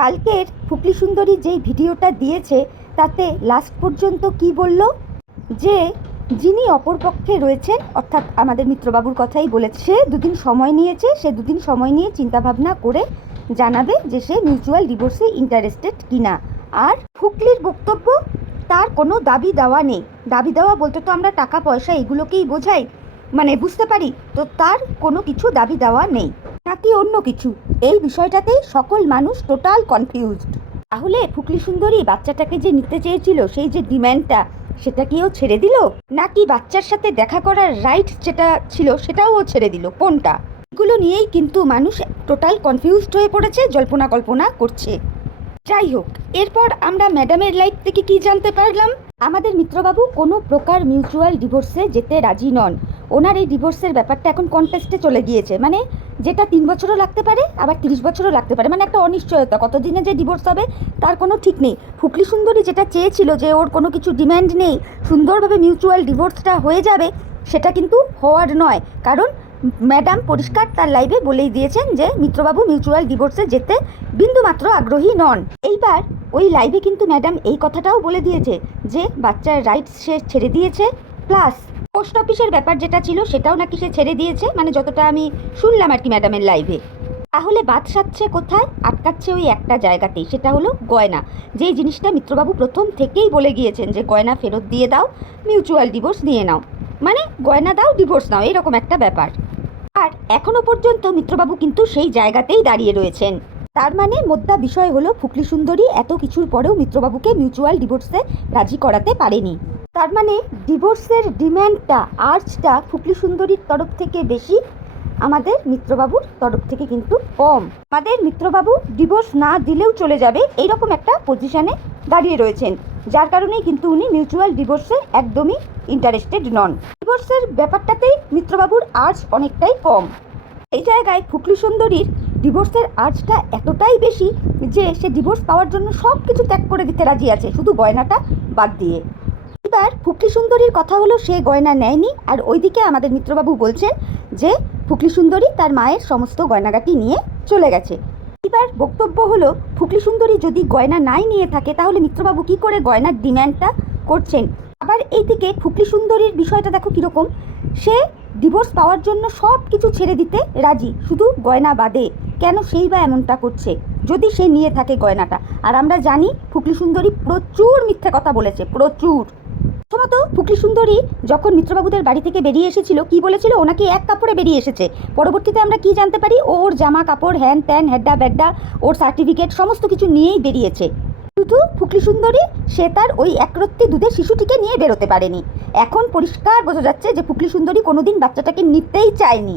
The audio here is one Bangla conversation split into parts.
কালকের ফুকলি সুন্দরী যেই ভিডিওটা দিয়েছে, তাতে লাস্ট পর্যন্ত কি বলল? যে যিনি অপরপক্ষে রয়েছেন, অর্থাৎ আমাদের মিত্রবাবুর কথাই বলেছে, সে দুদিন সময় নিয়েছে, সে দুদিন সময় নিয়ে চিন্তাভাবনা করে জানাবে যে সে মিউচুয়াল ডিভোর্সে ইন্টারেস্টেড কিনা। আর ফুকলির বক্তব্য, তার কোনো দাবি দেওয়া নেই। দাবি দেওয়া বলতে তো আমরা টাকা পয়সা এগুলোকেই বোঝাই। মানে বুঝতে পারি, তো তার কোনো কিছু দাবি দেওয়া নেই। নাকি অন্য কিছু? এই বিষয়টাতেই সকল মানুষ টোটাল কনফিউজড তাহলে ফুকলি সুন্দরী বাচ্চাটাকে যে নিতে চেয়েছিল, সেই যে ডিম্যান্ডটা সেটা কি ও ছেড়ে দিল? নাকি বাচ্চার সাথে দেখা করার রাইট যেটা ছিল, সেটাও ও ছেড়ে দিল? কোনটা? এগুলো নিয়েই কিন্তু মানুষ টোটাল কনফিউজড হয়ে পড়েছে, জল্পনা কল্পনা করছে। যাই হোক, এরপর আমরা ম্যাডামের লাইফ থেকে কি জানতে পারলাম? আমাদের মিত্রবাবু, কোনো প্রকার মিউচুয়াল ডিভোর্সে যেতে রাজি নন। ওনার এই ডিভোর্সের ব্যাপারটা এখন কন্টেস্টে চলে গিয়েছে। মানে যেটা তিন বছরও লাগতে পারে, আবার তিরিশ বছরও লাগতে পারে। মানে একটা অনিশ্চয়তা। কতদিনে যে ডিভোর্স হবে, তার কোনো ঠিক নেই। ফুকলি সুন্দরী যেটা চেয়েছিল যে ওর কোনো কিছু ডিম্যান্ড নেই, সুন্দরভাবে মিউচুয়াল ডিভোর্সটা হয়ে যাবে, সেটা কিন্তু হওয়ার নয়। কারণ ম্যাডাম পরিষ্কার তার লাইভে বলেই দিয়েছেন যে মিত্রবাবু মিউচুয়াল ডিভোর্সে যেতে বিন্দুমাত্র আগ্রহী নন। এইবার ওই লাইভে কিন্তু ম্যাডাম এই কথাটাও বলে দিয়েছে যে বাচ্চার রাইটস সে ছেড়ে দিয়েছে প্লাস পোস্ট অফিসের ব্যাপার যেটা ছিল সেটাও নাকি সে ছেড়ে দিয়েছে মানে যতটা আমি শুনলাম আর কি ম্যাডামের লাইভে। তাহলে বাদ সাচ্ছে কোথায়? আটকাচ্ছে ওই একটা জায়গাতেই, সেটা হলো গয়না। যেই জিনিসটা মিত্রবাবু প্রথম থেকেই বলে গিয়েছেন যে গয়না ফেরত দিয়ে দাও, মিউচুয়াল ডিভোর্স নিয়ে নাও। মানে গয়না দাও, ডিভোর্স নাও, এরকম একটা ব্যাপার। আর এখনও পর্যন্ত মিত্রবাবু কিন্তু সেই জায়গাতেই দাঁড়িয়ে রয়েছেন। তার মানে মোদ্দা বিষয় হলো ফুকলি সুন্দরী এত কিছুর পরেও মিত্রবাবুকে মিউচুয়াল ডিভোর্সে রাজি করাতে পারেনি। তার মানে ডিভোর্সের ডিম্যান্ডটা, আর্জটা ফুকলি সুন্দরীর তরফ থেকে বেশি, আমাদের মিত্রবাবুর তরফ থেকে কিন্তু কম। আমাদের মিত্রবাবু ডিভোর্স না দিলেও চলে যাবে এইরকম একটা পজিশনে দাঁড়িয়ে রয়েছেন। যার কারণেই কিন্তু উনি মিউচুয়াল ডিভোর্সে একদমই ইন্টারেস্টেড নন ডিভোর্সের ব্যাপারটাতেই মিত্রবাবুর আর্জ অনেকটাই কম। এই জায়গায় ফুকলি সুন্দরীর ডিভোর্সের আর্জটা এতটাই বেশি যে সে ডিভোর্স পাওয়ার জন্য সব কিছু ত্যাগ করে দিতে রাজি আছে, শুধু গয়নাটা বাদ দিয়ে। এবার ফুকলি সুন্দরীর কথা হলো সে গয়না নেয়নি, আর ওইদিকে আমাদের মিত্রবাবু বলছেন যে ফুকলি সুন্দরী তার মায়ের সমস্ত গয়নাগাটি নিয়ে চলে গেছে। এবার বক্তব্য হলো ফুকলি সুন্দরী যদি গয়না নাই নিয়ে থাকে, তাহলে মিত্রবাবু কি করে গয়নার ডিম্যান্ডটা করছেন? আবার এইদিকে ফুকলি সুন্দরীর বিষয়টা দেখো কীরকম। সে ডিভোর্স পাওয়ার জন্য সব কিছু ছেড়ে দিতে রাজি, শুধু গয়না বাদে। কেন সেই বা এমনটা করছে? যদি সে নিয়ে থাকে গয়নাটা। আর আমরা জানি ফুকলি সুন্দরী প্রচুর মিথ্যে কথা বলেছে, প্রচুর। প্রথমত ফুকলি সুন্দরী যখন মিত্রবাবুদের বাড়ি থেকে বেরিয়ে এসেছিল, কি বলেছিল? ওনাকে এক কাপড়ে বেরিয়ে এসেছে। পরবর্তীতে আমরা কি জানতে পারি? ওর জামা কাপড়, হ্যান ত্যান হেড্ডা ব্যাড্ডা ওর সার্টিফিকেট সমস্ত কিছু নিয়েই বেরিয়েছে। শুধু ফুকলি সুন্দরী, সে তার ওই একরত্তি দুধের শিশুটিকে নিয়ে বেরোতে পারেনি। এখন পরিষ্কার বোঝা যাচ্ছে যে ফুকলি সুন্দরী কোনোদিন বাচ্চাটাকে নিতেই চায়নি।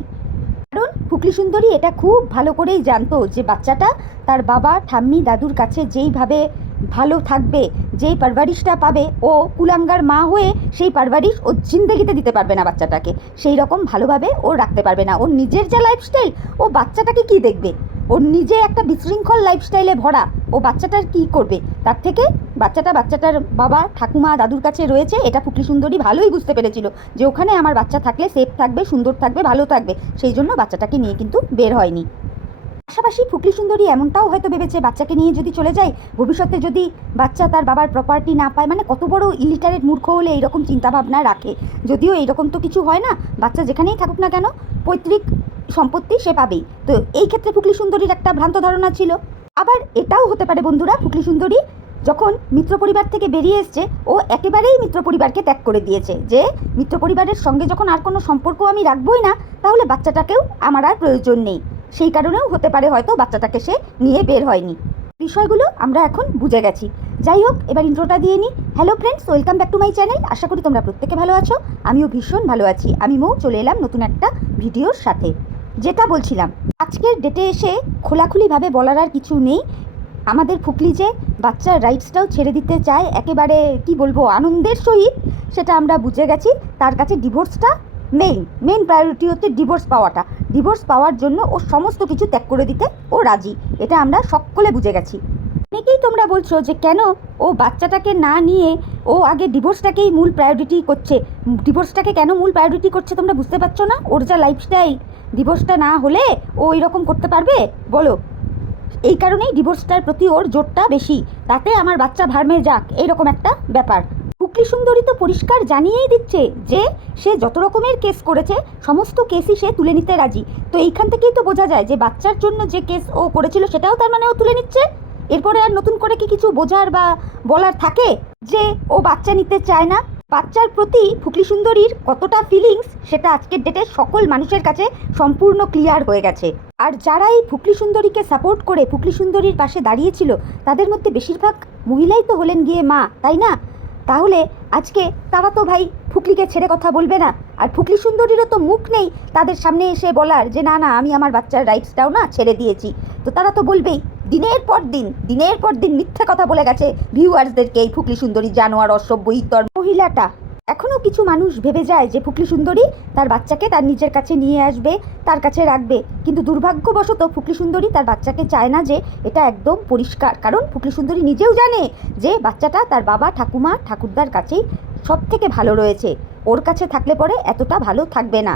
কারণ ফুকলি সুন্দরী এটা খুব ভালো করেই জানতো যে বাচ্চাটা তার বাবা, ঠাম্মি, দাদুর কাছে যেইভাবে ভালো থাকবে, যেই পারভারিশটা পাবে, ও কুলাঙ্গার মা হয়ে সেই পারভারিশ ও জিন্দেগিতে দিতে পারবে না বাচ্চাটাকে। সেই রকম ভালোভাবে ও রাখতে পারবে না। ওর নিজের যা লাইফস্টাইল ও বাচ্চাটাকে কি দেখবে? ওর নিজে একটা বিশৃঙ্খল লাইফস্টাইলে ভরা। ও বাচ্চাটার কি করবে? তার থেকে বাচ্চাটা বাচ্চাটার বাবা, ঠাকুমা, দাদুর কাছে রয়েছে, এটা ফুকলি সুন্দরী ভালোই বুঝতে পেরেছিল যে ওখানে আমার বাচ্চা থাকলে সেফ থাকবে, সুন্দর থাকবে, ভালো থাকবে। সেই জন্য বাচ্চাটাকে নিয়ে কিন্তু বের হয়নি। পাশাপাশি ফুকলি সুন্দরী এমনটাও হয়তো ভেবেছে, বাচ্চাকে নিয়ে যদি চলে যায়, ভবিষ্যতে যদি বাচ্চা তার বাবার প্রপার্টি না পায় মানে কত বড় ইলিটারেট মূর্খ হলে এইরকম চিন্তাভাবনা রাখে। যদিও এইরকম তো কিছু হয় না, বাচ্চা যেখানেই থাকুক না কেন, পৈতৃক সম্পত্তি সে পাবেই। তো এই ক্ষেত্রে ফুকলি সুন্দরীর একটা ভ্রান্ত ধারণা ছিল। আবার এটাও হতে পারে বন্ধুরা, ফুকলি সুন্দরী যখন মিত্র পরিবার থেকে বেরিয়ে এসছে, ও একেবারেই মিত্র পরিবারকে ত্যাগ করে দিয়েছে যে, মিত্র পরিবারের সঙ্গে যখন আর কোনো সম্পর্ক আমি রাখবই না, তাহলে বাচ্চাটাকেও আমার আর প্রয়োজন নেই। সেই কারণেও হতে পারে হয়তো বাচ্চাটাকে সে নিয়ে বের হয়নি। বিষয়গুলো আমরা এখন বুঝে গেছি। যাই হোক, এবার ইন্ট্রোটা দিয়ে নিই hello friends welcome back to my channel আশা করি তোমরা প্রত্যেকে ভালো আছো। আমিও ভীষণ ভালো আছি। আমি মৌ, চলে এলাম নতুন একটা ভিডিওর সাথে। যেটা বলছিলাম, আজকের ডেটে এসে খোলাখুলিভাবে বলার আর কিছু নেই। আমাদের ফুকলি যে বাচ্চার রাইটসটাও ছেড়ে দিতে চায়, একেবারে কি বলব, আনন্দের সহিত, সেটা আমরা বুঝে গেছি। তার কাছে ডিভোর্সটা মেইন মেইন প্রায়োরিটি হচ্ছে ডিভোর্স পাওয়াটা। ডিভোর্স পাওয়ার জন্য ও সমস্ত কিছু ত্যাগ করে দিতে ও রাজি। এটা আমরা সকলে বুঝে গেছি। অনেকেই তোমরা বলছো যে কেন ও বাচ্চাটাকে না নিয়ে ও আগে ডিভোর্সটাকেই মূল প্রায়োরিটি করছে। ডিভোর্সটাকে কেন মূল প্রায়োরিটি করছে তোমরা বুঝতে পারছ না? ওর যা লাইফস্টাইল ডিভোর্সটা না হলে ও এরকম করতে পারবে? বলো। এই কারণেই ডিভোর্সটার প্রতি ওর জোরটা বেশি। তাতে আমার বাচ্চা ভার্মে যাক, এইরকম একটা ব্যাপার। কুকলি সুন্দরী তো পরিষ্কার জানিয়েই দিচ্ছে যে, সে যত রকমের কেস করেছে, সমস্ত কেসই সে তুলে নিতে রাজি। তো এইখান থেকেই তো বোঝা যায় যে, বাচ্চার জন্য যে কেস ও করেছিল, সেটাও তার মানে ও তুলে নিচ্ছে। এরপরে আর নতুন করে কি কিছু বোঝার বা বলার থাকে? যে ও বাচ্চা নিতে চায় না? বাচ্চার প্রতি ফুকলি সুন্দরীর কতটা ফিলিংস সেটা আজকের ডেটে সকল মানুষের কাছে সম্পূর্ণ ক্লিয়ার হয়ে গেছে। আর যারা এই ফুকলি সুন্দরীকে সাপোর্ট করে ফুকলি সুন্দরীর পাশে দাঁড়িয়েছিল, তাদের মধ্যে বেশিরভাগ মহিলাই তো হলেন গিয়ে মা, তাই না? তাহলে আজকে তারা তো ভাই ফুকলিকে ছেড়ে কথা বলবে না। আর ফুকলি সুন্দরীরও তো মুখ নেই তাদের সামনে এসে বলার যে, না না, আমি আমার বাচ্চার রাইটসটাও না ছেড়ে দিয়েছি। তো তারা তো বলবেই দিনের পর দিন, দিনের পর দিন মিথ্যে কথা বলে গেছে ভিউয়ার্সদেরকে এই ফুকলি সুন্দরী জানোয়ার, অসভ্য, ইতর মহিলাটা। এখনও কিছু মানুষ ভেবে যায় যে ফুকলি সুন্দরী তার বাচ্চাকে তার নিজের কাছে নিয়ে আসবে, তার কাছে রাখবে। কিন্তু দুর্ভাগ্যবশত ফুকলি সুন্দরী তার বাচ্চাকে চায় না যে এটা একদম পরিষ্কার। কারণ ফুকলি সুন্দরী নিজেও জানে যে বাচ্চাটা তার বাবা, ঠাকুমা, ঠাকুরদার কাছেই সব থেকে ভালো রয়েছে। ওর কাছে থাকলে পরে এতটা ভালো থাকবে না।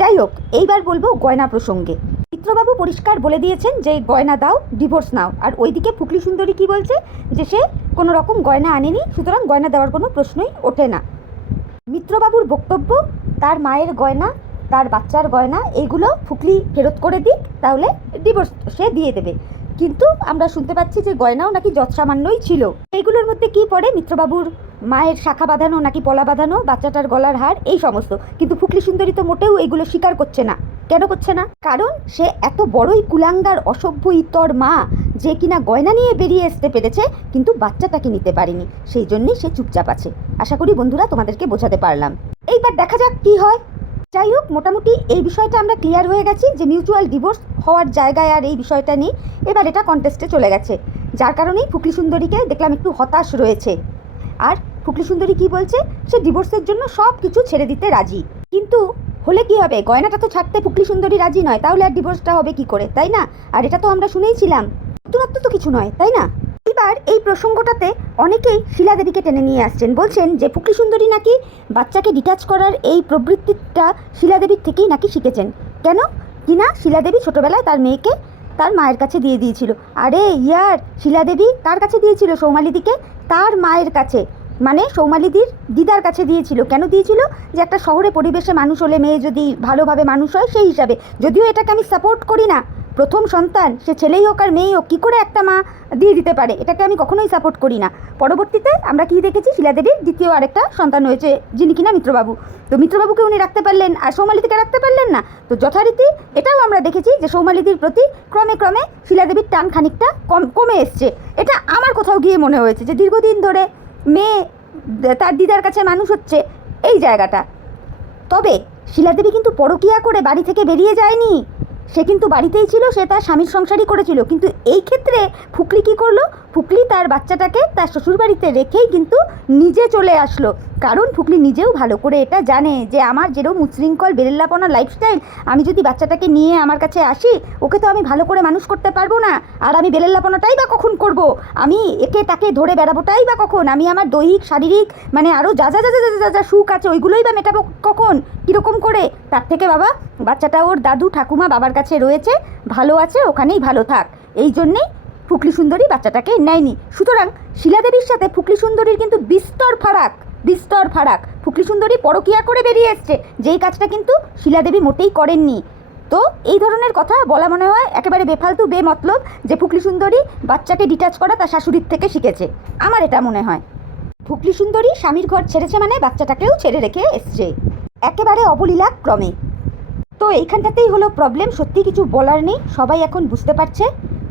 যাই হোক, এইবার বলব গয়না প্রসঙ্গে। মিত্রবাবু পরিষ্কার বলে দিয়েছেন যে গয়না দাও ডিভোর্স নাও। আর ওইদিকে ফুকলি সুন্দরী কি বলছে? যে সে কোনো রকম গয়না আনেনি, সুতরাং গয়না দেওয়ার কোনো প্রশ্নই ওঠে না। মিত্রবাবুর বক্তব্য, তার মায়ের গয়না, তার বাচ্চার গয়না এইগুলো ফুকলি ফেরত করে দিক, তাহলে ডিভোর্স সে দিয়ে দেবে। কিন্তু আমরা শুনতে পাচ্ছি যে গয়নাও নাকি যৎসামান্যই ছিল। এইগুলোর মধ্যে কি পড়ে? মিত্রবাবুর মায়ের শাখা বাঁধানো নাকি পলা বাঁধানো, বাচ্চাটার গলার হার, এই সমস্ত। কিন্তু ফুকলি সুন্দরী তো মোটেও এইগুলো স্বীকার করছে না। কেন করছে না? কারণ সে এত বড়ই কুলাঙ্গার, অসভ্য ইতর মা, যে কিনা গয়না নিয়ে বেরিয়ে আসতে পেরেছে, কিন্তু বাচ্চাটাকে নিতে পারেনি। সেই জন্যই সে চুপচাপ আছে। আশা করি বন্ধুরা তোমাদেরকে বোঝাতে পারলাম। এইবার দেখা যাক কি হয়। যাই হোক, মোটামুটি এই বিষয়টা আমরা ক্লিয়ার হয়ে গেছি যে মিউচুয়াল ডিভোর্স হওয়ার জায়গায় আর এই বিষয়টা নেই। এবার এটা কন্টেস্টে চলে গেছে। যার কারণেই ফুকলি সুন্দরীকে দেখলাম একটু হতাশ রয়েছে। আর ফুকলি সুন্দরী কি বলছে? সে ডিভোর্সের জন্য সব কিছু ছেড়ে দিতে রাজি। কিন্তু হলে কি হবে? গয়নাটা তো ছাড়তে ফুকলি সুন্দরী রাজি নয়, তাহলে আর ডিভোর্সটা হবে কি করে, তাই না? আর এটা তো আমরা শুনেইছিলাম। নতুনত্ব তো কিছু নয়, তাই না? এবার এই প্রসঙ্গটাতে অনেকেই শিলাদেবীকে টেনে নিয়ে আসছেন। বলছেন যে ফুকলি সুন্দরী নাকি বাচ্চাকে ডিটাচ করার এই প্রবৃত্তিটা শিলাদেবীর থেকেই নাকি শিখেছেন। কেন? কিনা শিলাদেবী ছোটবেলায় তার মেয়েকে তার মায়ের কাছে দিয়ে দিয়েছিল। আরে ইয়ার শিলাদেবী তার কাছে দিয়েছিল সৌমালিদিকে, তার মায়ের কাছে। মানে সৌমালিদির দিদার কাছে দিয়েছিল। কেন দিয়েছিল? যে একটা শহরে পরিবেশে মানুষ হলে মেয়ে যদি ভালোভাবে মানুষ হয়, সেই হিসাবে। যদিও এটাকে আমি সাপোর্ট করি না। প্রথম সন্তান, সে ছেলেই হোক আর মেয়েই হোক, কী করে একটা মা দিয়ে দিতে পারে? এটাকে আমি কখনোই সাপোর্ট করি না। পরবর্তীতে আমরা কি দেখেছি? শিলাদেবীর দ্বিতীয় আরেকটা সন্তান হয়েছে যিনি কিনা মিত্রবাবু। তো মিত্রবাবুকে উনি রাখতে পারলেন, আর সৌমালিদিকে রাখতে পারলেন না। তো যথারীতি এটাও আমরা দেখেছি যে সৌমালিদির প্রতি ক্রমে ক্রমে শিলাদেবীর টান খানিকটা কম, কমে এসছে। এটা আমার কোথাও গিয়ে মনে হয়েছে যে দীর্ঘদিন ধরে মেয়ে, তার দিদার কাছে মানুষ হচ্ছে এই জায়গাটা। তবে শিলাদেবী কিন্তু পরকিয়া করে বাড়ি থেকে বেরিয়ে যায়নি। সে কিন্তু বাড়িতেই ছিল, সে তার স্বামীর সংসারই করেছিল। কিন্তু এই ক্ষেত্রে ফুকলি কী করল? ফুকলি তার বাচ্চাটাকে তার শ্বশুরবাড়িতে রেখেই কিন্তু নিজে চলে আসলো। কারণ ফুকলি নিজেও ভালো করে এটা জানে যে আমার যেরকম উচ্ছৃঙ্খল বেরেল্লাপনা লাইফস্টাইল আমি যদি বাচ্চাটাকে নিয়ে আমার কাছে আসি, ওকে তো আমি ভালো করে মানুষ করতে পারব না। আর আমি বেরেল্লাপনাটাই বা কখন করব? আমি একে তাকে ধরে বেড়াবোটাই বা কখন? আমি আমার দৈহিক, শারীরিক মানে আরও যা যা যা যা, যা- যা যা সুখ আছে, ওইগুলোই বা মেটাবো কখন? কীরকম করে? তার থেকে বাবা, বাচ্চাটা ওর দাদু, ঠাকুমা বাবার কাছে রয়েছে, ভালো আছে, ওখানেই ভালো থাক। এই জন্যেই ফুকলি সুন্দরী বাচ্চাটাকে নেয়নি। সুতরাং শিলাদেবীর সাথে ফুকলি সুন্দরীর কিন্তু বিস্তর ফারাক বিস্তর ফারাক। ফুকলি সুন্দরী পরকিয়া করে বেরিয়ে এসছে। যেই কাজটা কিন্তু শিলাদেবী মোটেই করেননি। তো এই ধরনের কথা বলা মনে হয় একেবারে বেফালতু বে মতলব যে ফুকলি সুন্দরী বাচ্চাকে ডিটাচ করা তার শাশুড়ির থেকে শিখেছে। আমার এটা মনে হয়। ফুকলি সুন্দরী স্বামীর ঘর ছেড়েছে মানে বাচ্চাটাকেও ছেড়ে রেখে এসছে। একেবারে অবলীলা ক্রমে। তো এইখানটাতেই হলো প্রবলেম সত্যি কিছু বলার নেই। সবাই এখন বুঝতে পারছে।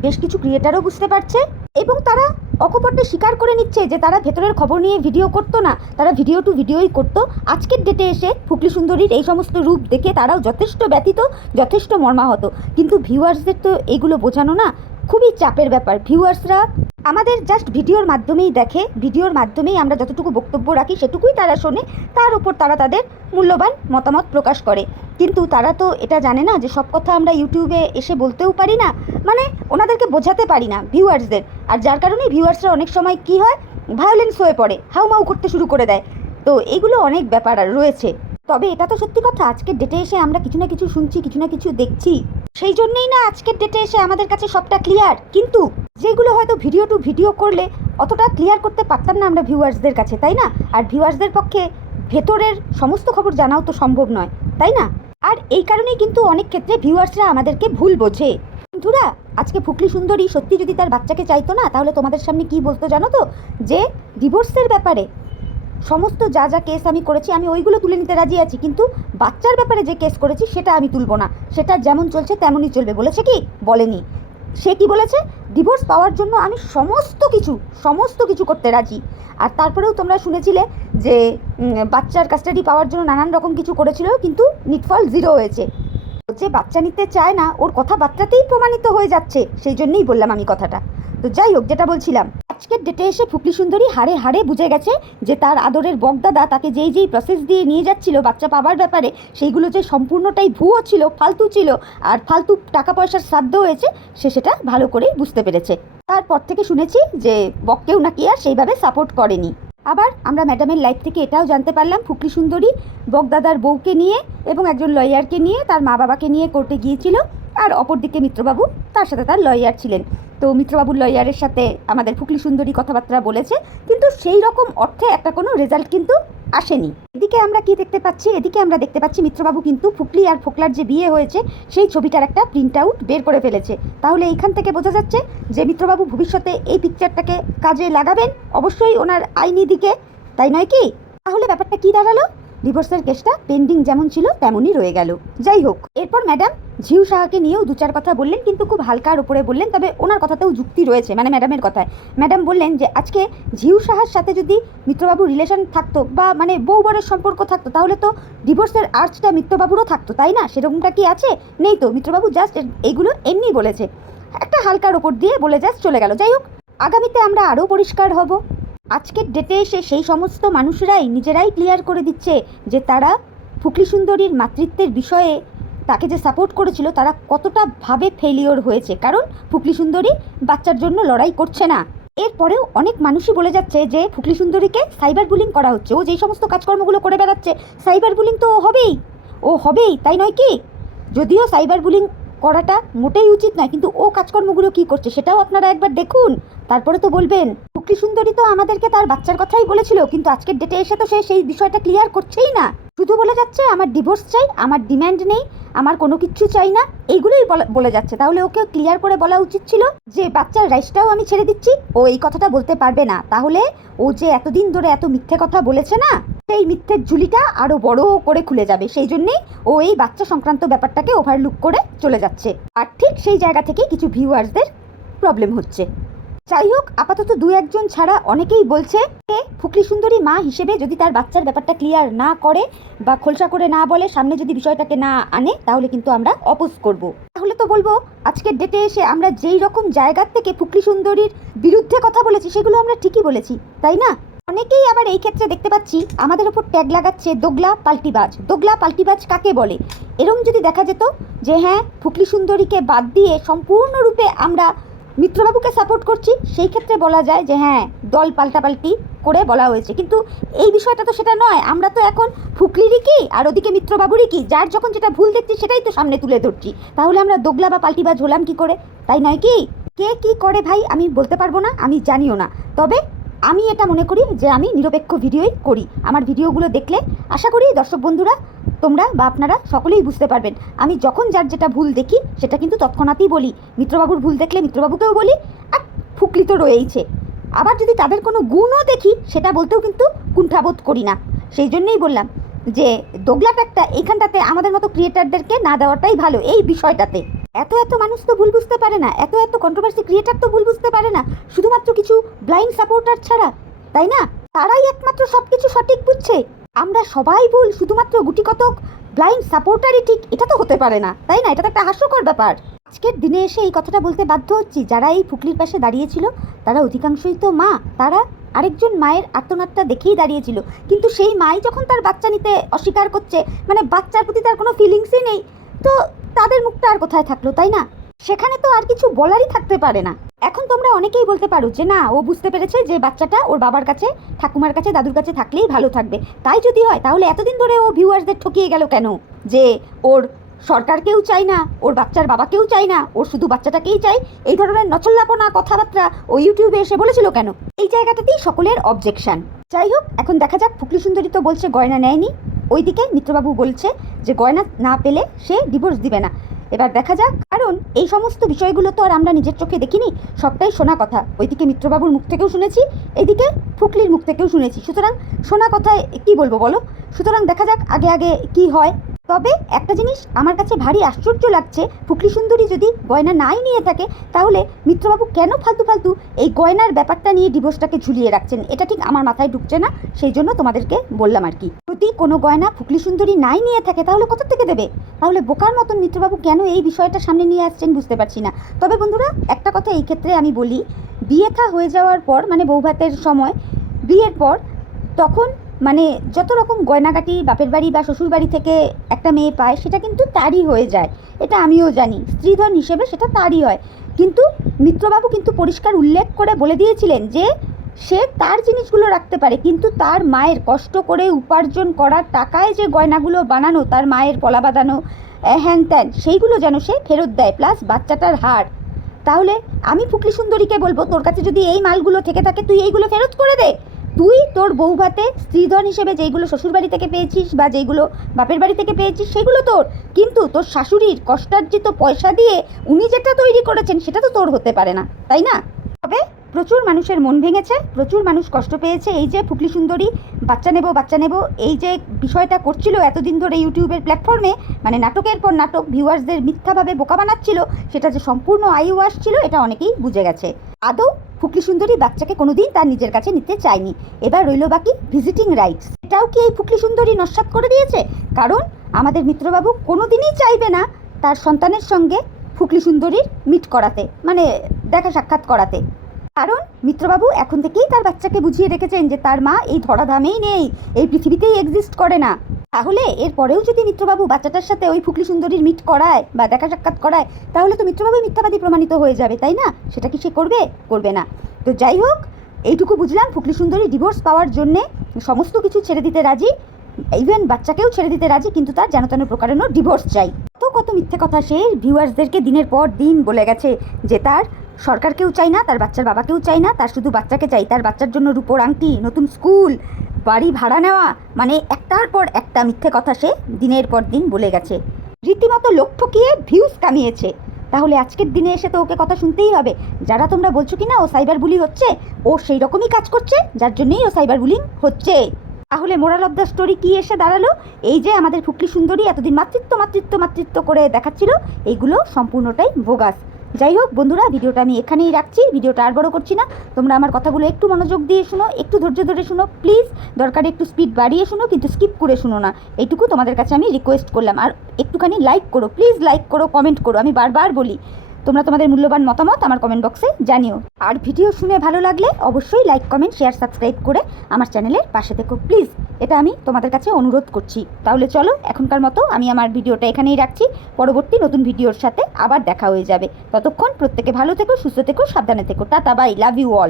বেশ কিছু ক্রিয়েটারও বুঝতে পারছে এবং তারা অকপটে স্বীকার করে নিচ্ছে যে তারা ভেতরের খবর নিয়ে ভিডিও করতো না। তারা ভিডিও টু ভিডিওই করতো। আজকের ডেটে এসে ফুকলি সুন্দরীর এই সমস্ত রূপ দেখে তারাও যথেষ্ট ব্যতীত যথেষ্ট মর্মাহত। কিন্তু ভিউয়ার্সদের তো এগুলো বোঝানো না। খুবই চাপের ব্যাপার। ভিউয়ার্সরা, আমাদের জাস্ট ভিডিওর মাধ্যমেই দেখে, ভিডিওর মাধ্যমেই আমরা যতটুকু বক্তব্য রাখি সেটুকুই তারা শোনে, তার উপর তারা তাদের মূল্যবান মতামত প্রকাশ করে। কিন্তু তারা তো এটা জানে না যে সব কথা আমরা ইউটিউবে এসে বলতেও পারি না মানে ওনাদেরকে বোঝাতে পারি না ভিউয়ার্সদের। আর যার কারণে ভিউয়ার্সরা অনেক সময় কি হয় ভায়োলেন্স হয়ে পড়ে হাউমাউ করতে শুরু করে দেয়। তো এগুলো অনেক ব্যাপার রয়েছে। তবে এটা তো সত্যি কথা, আজকের ডেটে এসে আমরা কিছু না কিছু শুনছি, কিছু না কিছু দেখছি। সেই জন্যই না আজকের ডেটে এসে আমাদের কাছে সবটা ক্লিয়ার কিন্তু যেগুলো হয়তো ভিডিও টু ভিডিও করলে অতটা ক্লিয়ার করতে পারতাম না আমরা ভিউয়ার্সদের কাছে, তাই না? আর ভিউয়ার্সদের পক্ষে ভেতরের সমস্ত খবর জানাও তো সম্ভব নয়, তাই না? আর এই কারণেই কিন্তু অনেক ক্ষেত্রে ভিউয়ার্সরা আমাদেরকে ভুল বোঝে। বন্ধুরা, আজকে ফুকলি সুন্দরী সত্যি যদি তার বাচ্চাকে চাইতো না, তাহলে তোমাদের সামনে কি বলতো জানো তো? যে ডিভোর্সের ব্যাপারে সমস্ত যা যা কেস আমি করেছি, আমি ওইগুলো তুলে নিতে রাজি আছি, কিন্তু বাচ্চার ব্যাপারে যে কেস করেছি, সেটা আমি তুলবো না। সেটা যেমন চলছে, তেমনই চলবে। বলেছে কি? বলেনি। সে কি বলেছে? ডিভোর্স পাওয়ার জন্য আমি সমস্ত কিছু সমস্ত কিছু করতে রাজি। আর তারপরেও তোমরা শুনেছিলে যে বাচ্চার কাস্টাডি পাওয়ার জন্য নানান রকম কিছু করেছিল, কিন্তু নিটফল জিরো হয়েছে। যে বাচ্চা নিতে চায় না, ওর কথাবার্তাতেই প্রমাণিত হয়ে যাচ্ছে। সেই জন্যেই বললাম আমি কথাটা। তো যাই হোক, যেটা বলছিলাম। আজকের ডেটে এসে ফুকলি সুন্দরী হাড়ে হাড়ে বুঝে গেছে যে তার আদরের বকদাদা তাকে যেই যেই প্রসেস দিয়ে নিয়ে যাচ্ছিল বাচ্চা পাবার ব্যাপারে, সেইগুলো যে সম্পূর্ণটাই ভুয়ো ছিল, ফালতু ছিল আর ফালতু টাকা পয়সার শ্রাদ্ধ হয়েছে, সে সেটা ভালো করেই বুঝতে পেরেছে। তারপর থেকে শুনেছি যে বককেও নাকি আর সেইভাবে সাপোর্ট করেনি। আবার আমরা ম্যাডামের লাইফ থেকে এটাও জানতে পারলাম ফুকলি সুন্দরী বকদাদার বউকে নিয়ে এবং একজন লয়ারকে নিয়ে তার মা বাবাকে নিয়ে কোর্টে গিয়েছিল। আর অপরদিকে মিত্রবাবু, তার সাথে তার লয়ার ছিলেন। তো মিত্রবাবুর লয়ারের সাথে আমাদের ফুকলি সুন্দরী কথাবার্তা বলেছে, কিন্তু সেই রকম অর্থে একটা কোনো রেজাল্ট কিন্তু আসেনি। এদিকে আমরা কি দেখতে পাচ্ছি? এদিকে আমরা দেখতে পাচ্ছি মিত্রবাবু কিন্তু ফুকলি আর ফোকলার যে বিয়ে হয়েছে, সেই ছবিটার একটা প্রিন্ট আউট বের করে ফেলেছে। তাহলে এইখান থেকে বোঝা যাচ্ছে যে মিত্রবাবু ভবিষ্যতে এই পিকচারটাকে কাজে লাগাবেন, অবশ্যই ওনার আইনি দিকে, তাই নয় কি? তাহলে ব্যাপারটা কি দাঁড়াল? ডিভোর্সের কেসটা পেন্ডিং যেমন ছিল, তেমনই রয়ে গেল। যাই হোক, এরপর ম্যাডাম ঝিউ সাহাকে নিয়েও দু চার কথা বললেন, কিন্তু খুব হালকার উপরে বললেন, তবে ওনার কথাতেও যুক্তি রয়েছে মানে ম্যাডামের কথায়। ম্যাডাম বললেন যে, আজকে ঝিউ সাহার সাথে যদি মিত্রবাবুর রিলেশন থাকতো, বা মানে বউ বরের সম্পর্ক থাকতো, তাহলে তো ডিভোর্সের আর্চটা মিত্রবাবুরও থাকতো, তাই না? সেরকমটা কি আছে? নেই তো, মিত্রবাবু জাস্ট এইগুলো এমনি বলেছে। একটা হালকার ওপর দিয়ে বলে জাস্ট চলে গেল। যাই হোক, আগামীতে আমরা আরও পরিষ্কার হব। আজকের ডেটে এসে সেই সমস্ত মানুষরাই নিজেরাই ক্লিয়ার করে দিচ্ছে যে তারা ফুকলি সুন্দরীর মাতৃত্বের বিষয়ে তাকে যে সাপোর্ট করেছিল তারা কতটা ভাবে ফেলিওর হয়েছে। কারণ ফুকলি সুন্দরী বাচ্চার জন্য লড়াই করছে না। এরপরেও অনেক মানুষই বলে যাচ্ছে যে ফুকলি সুন্দরীকে সাইবার বুলিং করা হচ্ছে। ও যেই সমস্ত কাজকর্মগুলো করে বেড়াচ্ছে সাইবার বুলিং তো হবেই। ও হবেই, তাই নয় কি? যদিও সাইবার বুলিং করাটা মোটেই উচিত নয়, কিন্তু ও কাজকর্মগুলো কি করছে সেটাও আপনারা একবার দেখুন। তারপরে তো বলবেন ফুকলি সুন্দরী তো আমাদেরকে তার বাচ্চার কথাই বলেছিল, কিন্তু আজকের ডেটে এসে তো সে সেই বিষয়টা ক্লিয়ার করছেই না। শুধু বলে যাচ্ছে, আমার ডিভোর্স চাই, আমার ডিম্যান্ড নেই, আমার কোনো কিচ্ছু চাই না। এইগুলোই বলা- যাচ্ছে। তাহলে ওকে ক্লিয়ার করে বলা উচিত ছিল যে, বাচ্চার রাইসটাও আমি ছেড়ে দিচ্ছি, ও এই কথাটা বলতে পারবে না। তাহলে ও যে এতদিন ধরে এত মিথ্যে কথা বলেছে না, সেই মিথ্যের ঝুলিটা আরও বড় করে খুলে যাবে। সেই জন্যেই ও এই বাচ্চা সংক্রান্ত ব্যাপারটাকে ওভারলুক করে চলে যাচ্ছে। আর ঠিক সেই জায়গা থেকে কিছু ভিউয়ার্সদের প্রবলেম হচ্ছে। যাই হোক আপাতত দু একজন ছাড়া অনেকেই বলছে যে ফুকলি সুন্দরী মা হিসেবে যদি তার বাচ্চার ব্যাপারটা ক্লিয়ার না করে বা খোলসা করে না বলে, সামনে যদি বিষয়টাকে না আনে, তাহলে কিন্তু আমরা অপোজ করব। তাহলে তো বলব, আজকের ডেটে এসে আমরা যেই রকম জায়গার থেকে ফুকলি সুন্দরীর বিরুদ্ধে কথা বলেছি, সেগুলো আমরা ঠিকই বলেছি, তাই না? অনেকেই আবার এই ক্ষেত্রে দেখতে পাচ্ছি, আমাদের ওপর ট্যাগ লাগাচ্ছে দোগলা পাল্টিবাজ। দোগলা পাল্টিবাজ কাকে বলে? এরম যদি দেখা যেত যে হ্যাঁ ফুকলি সুন্দরীকে বাদ দিয়ে সম্পূর্ণরূপে আমরা মিত্রবাবুকে সাপোর্ট করছি, সেই ক্ষেত্রে বলা যায় যে হ্যাঁ দল পাল্টাপাল্টি করে বলা হয়েছে। কিন্তু এই বিষয়টা তো সেটা নয়, আমরা তো এখন ফুকলিরই কি আর ওদিকে মিত্রবাবুরই কি? যার যখন যেটা ভুল দেখছি সেটাই তো সামনে তুলে ধরছি। তাহলে আমরা দোগলা বা পাল্টি বা ঝোলাম কি করে? তাই নয় কি? কে কি করে ভাই? আমি বলতে পারব না, আমি জানিও না। তবে আমি এটা মনে করি যে আমি নিরপেক্ষ ভিডিওই করি। আমার ভিডিওগুলো দেখলে আশা করি দর্শক বন্ধুরা, তোমরা বা আপনারা সকলেই বুঝতে পারবেন। আমি যখন যার যেটা ভুল দেখি, সেটা কিন্তু তৎক্ষণাৎই বলি। মিত্রবাবুর ভুল দেখলে মিত্রবাবুকেও বলি আর ফুকলি তো রয়েইছে। আবার যদি তাদের কোনো গুণও দেখি, সেটা বলতেও কিন্তু কুণ্ঠাবোধ করি না। সেই জন্যই বললাম যে দোগলা ট্যাগটা এইখানটাতে আমাদের মতো ক্রিয়েটারদেরকে না দেওয়াটাই ভালো, এই বিষয়টাতে। এত এত মানুষ তো ভুল বুঝতে পারে না, এত এত কন্ট্রোভার্সি ক্রিয়েটার তো ভুল বুঝতে পারে না, শুধুমাত্র কিছু ব্লাইন্ড সাপোর্টার ছাড়া, তাই না? তারাই একমাত্র সব কিছু সঠিক বুঝছে। আমরা সবাই ভুল, শুধুমাত্র গুটি কতক ব্লাইন্ড সাপোর্টারই ঠিক, এটা তো হতে পারে না, তাই না? এটা তো একটা হাস্যকর ব্যাপার। আজকের দিনে এসে এই কথাটা বলতে বাধ্য হচ্ছি, যারা এই ফুকলির পাশে দাঁড়িয়েছিল, তারা অধিকাংশই তো মা, তারা আরেকজন মায়ের আর্তনাদটা দেখেই দাঁড়িয়েছিল, কিন্তু সেই মাই যখন তার বাচ্চা নিতে অস্বীকার করছে মানে বাচ্চার প্রতি তার কোনো ফিলিংসই নেই, তো তাদের মুখটা আর কোথায় থাকল, তাই না? সেখানে তো আর কিছু বলারই থাকতে পারে না। এখন তোমরা অনেকেই বলতে পারো যে, না, ও বুঝতে পেরেছে যে বাচ্চাটা ওর বাবার কাছে, ঠাকুমার কাছে, দাদুর কাছে থাকলেই ভালো থাকবে। তাই যদি হয়, তাহলে এতদিন ধরে ও ভিউয়ার্সদের ঠকিয়ে গেল কেন? যে ওর সরকারকেও চাই না, ওর বাচ্চার বাবাকেও চাই না, ওর শুধু বাচ্চাটাকেই চাই এই ধরনের নচল্লাপনা কথাবার্তা ও ইউটিউবে এসে বলেছিল কেন? এই জায়গাটাতেই সকলের অবজেকশন যাই হোক, এখন দেখা যাক ফুকলি সুন্দরী তো বলছে গয়না নেয়নি। ওইদিকে মিত্রবাবু বলছে যে গয়না না পেলে সে ডিভোর্স দিবে না। এবার দেখা যাক, কারণ এই সমস্ত বিষয়গুলো তো আর আমরা নিজের চোখে দেখিনি, সবটাই শোনা কথা। ওইদিকে মিত্রবাবুর মুখ থেকেও শুনেছি, এদিকে ফুকলির মুখ থেকেও শুনেছি। সুতরাং শোনা কথায় কী বলব বলো? সুতরাং দেখা যাক আগে আগে কি হয়। তবে একটা জিনিস আমার কাছে ভারী আশ্চর্য লাগছে। ফুকলি সুন্দরী যদি গয়না নাই নিয়ে থাকে, তাহলে মিত্রবাবু কেন ফালতু ফালতু এই গয়নার ব্যাপারটা নিয়ে ডিভোর্সটাকে ঝুলিয়ে রাখছেন? এটা ঠিক আমার মাথায় ঢুকছে না, সেই জন্য তোমাদেরকে বললাম আর কি। যদি কোনো গয়না ফুকলি সুন্দরী নাই নিয়ে থাকে, তাহলে কোথা থেকে দেবে? তাহলে বোকার মতন মিত্রবাবু কেন এই বিষয়টা সামনে নিয়ে আসছেন বুঝতে পারছি না। তবে বন্ধুরা, একটা কথা এই ক্ষেত্রে আমি বলি, বিয়ে থা হয়ে যাওয়ার পর মানে বৌভাতের সময়, বিয়ের পর, তখন মানে যত রকম গয়নাগাটি বাপের বাড়ি বা শ্বশুর বাড়ি থেকে একটা মেয়ে পায়, সেটা কিন্তু তারই হয়ে যায়। এটা আমিও জানি। স্ত্রীধন হিসেবে সেটা তারই হয়। কিন্তু মিত্রবাবু কিন্তু পরিষ্কার উল্লেখ করে বলে দিয়েছিলেন যে, সে তার জিনিসগুলো রাখতে পারে, কিন্তু তার মায়ের কষ্ট করে উপার্জন করার টাকায় যে গয়নাগুলো বানানো, তার মায়ের পলা বাঁধানো হ্যান ত্যান, সেইগুলো যেন সে ফেরত দেয়, প্লাস বাচ্চাটার হার। তাহলে আমি ফুকলি সুন্দরীকে বলব, তোর কাছে যদি এই মালগুলো থেকে থাকে, তুই এইগুলো ফেরত করে দে। তুই তোর বৌভাতে স্ত্রীধন হিসেবে যেইগুলো শ্বশুরবাড়ি থেকে পেয়েছিস বা যেইগুলো বাপের বাড়ি থেকে পেয়েছিস, সেগুলো তোর। কিন্তু তোর শাশুড়ির কষ্টার্জিত পয়সা দিয়ে উনি যেটা তৈরি করেছেন, সেটা তো তোর হতে পারে না, তাই না? তবে প্রচুর মানুষের মন ভেঙেছে, প্রচুর মানুষ কষ্ট পেয়েছে। এই যে ফুকলি সুন্দরী, বাচ্চা নেব বাচ্চা নেব, এই যে বিষয়টা করছিল এতদিন ধরে ইউটিউবের প্ল্যাটফর্মে মানে নাটকের পর নাটক ভিউয়ার্সদের মিথ্যাভাবে বোকা বানাচ্ছিল, সেটা যে সম্পূর্ণ আয়ু আসছিল, এটা অনেকেই বুঝে গেছে। আদৌ ফুকলি সুন্দরী বাচ্চাকে কোনোদিন তার নিজের কাছে নিতে চায়নি। এবার রইল বাকি ভিজিটিং রাইটস এটাও কি এই ফুকলি সুন্দরী নস্বাত করে দিয়েছে? কারণ আমাদের মিত্রবাবু কোনোদিনই চাইবে না তার সন্তানের সঙ্গে ফুকলি সুন্দরীর মিট করাতে মানে দেখা সাক্ষাৎ করাতে। কারণ মিত্রবাবু এখন থেকেই তার বাচ্চাকে বুঝিয়ে রেখেছেন যে তার মা এই ধরাধামেই নেই, এই পৃথিবীতেই এক্সিস্ট করে না। তাহলে এর পরেও যদি মিত্রবাবু বাচ্চাটার সাথে ওই ফুকলি সুন্দরীর মিট করায় বা দেখা সাক্ষাৎ করায়, তাহলে তো মিত্রবাবু মিথ্যাবাদী প্রমাণিত হয়ে যাবে, তাই না? সেটা কি সে করবে? করবে না। তো যাই হোক, এইটুকু বুঝলাম ফুকলি সুন্দরী ডিভোর্স পাওয়ার জন্যে সমস্ত কিছু ছেড়ে দিতে রাজি ইভেন বাচ্চাকেও ছেড়ে দিতে রাজি, কিন্তু তার যেন তেন প্রকারেরও ডিভোর্স চাই। কত কত মিথ্যে কথা সে ভিউয়ার্সদেরকে দিনের পর দিন বলে গেছে যে তার সরকারকেও চাই না, তার বাচ্চার বাবাকেও চাই না, তার শুধু বাচ্চাকে চাই, তার বাচ্চার জন্য রূপোর আংটি, নতুন স্কুল, বাড়ি ভাড়া নেওয়া মানে একটার পর একটা মিথ্যে কথা সে দিনের পর দিন বলে গেছে। রীতিমতো লোক ঠকিয়ে ভিউজ কামিয়েছে। তাহলে আজকের দিনে এসে তো ওকে কথা শুনতেই হবে। যারা তোমরা বলছো কি না ও সাইবার বুলি হচ্ছে, ও সেই রকমই কাজ করছে, যার জন্যই ও সাইবার বুলিং হচ্ছে। তাহলে মোরাল অফ দ্য স্টোরি কি এসে দাঁড়াল? এই যে আমাদের ফুকলি সুন্দরী এতদিন মাতৃত্ব মাতৃত্ব মাতৃত্ব করে দেখাচ্ছিল, এইগুলো সম্পূর্ণটাই বোগাস যাই হোক বন্ধুরা, ভিডিওটা আমি এখানেই রাখছি। ভিডিওটা আর বড় করছি না। তোমরা আমার কথাগুলো একটু মনোযোগ দিয়ে শুনো, একটু ধৈর্য ধরে শুনো। প্লিজ, দরকার একটু স্পিড বাড়িয়ে শুনো, কিন্তু স্কিপ করে শুনো না। এইটুকু তোমাদের কাছে আমি রিকোয়েস্ট করলাম। আর একটুখানি লাইক করো প্লিজ লাইক করো কমেন্ট করো। আমি বারবার বলি তোমরা তোমাদের মূল্যবান মতামত আমার কমেন্ট বক্সে জানিও। আর ভিডিও শুনে ভালো লাগলে অবশ্যই লাইক কমেন্ট শেয়ার সাবস্ক্রাইব করে আমার চ্যানেলের পাশে থেকো প্লিজ এটা আমি তোমাদের কাছে অনুরোধ করছি। তাহলে চলো, এখনকার মতো আমি আমার ভিডিওটা এখানেই রাখছি। পরবর্তী নতুন ভিডিওর সাথে আবার দেখা হয়ে যাবে। ততক্ষণ প্রত্যেকে ভালো থেকো, সুস্থ থেকো, সাবধানে থেকো। Tata bye love you all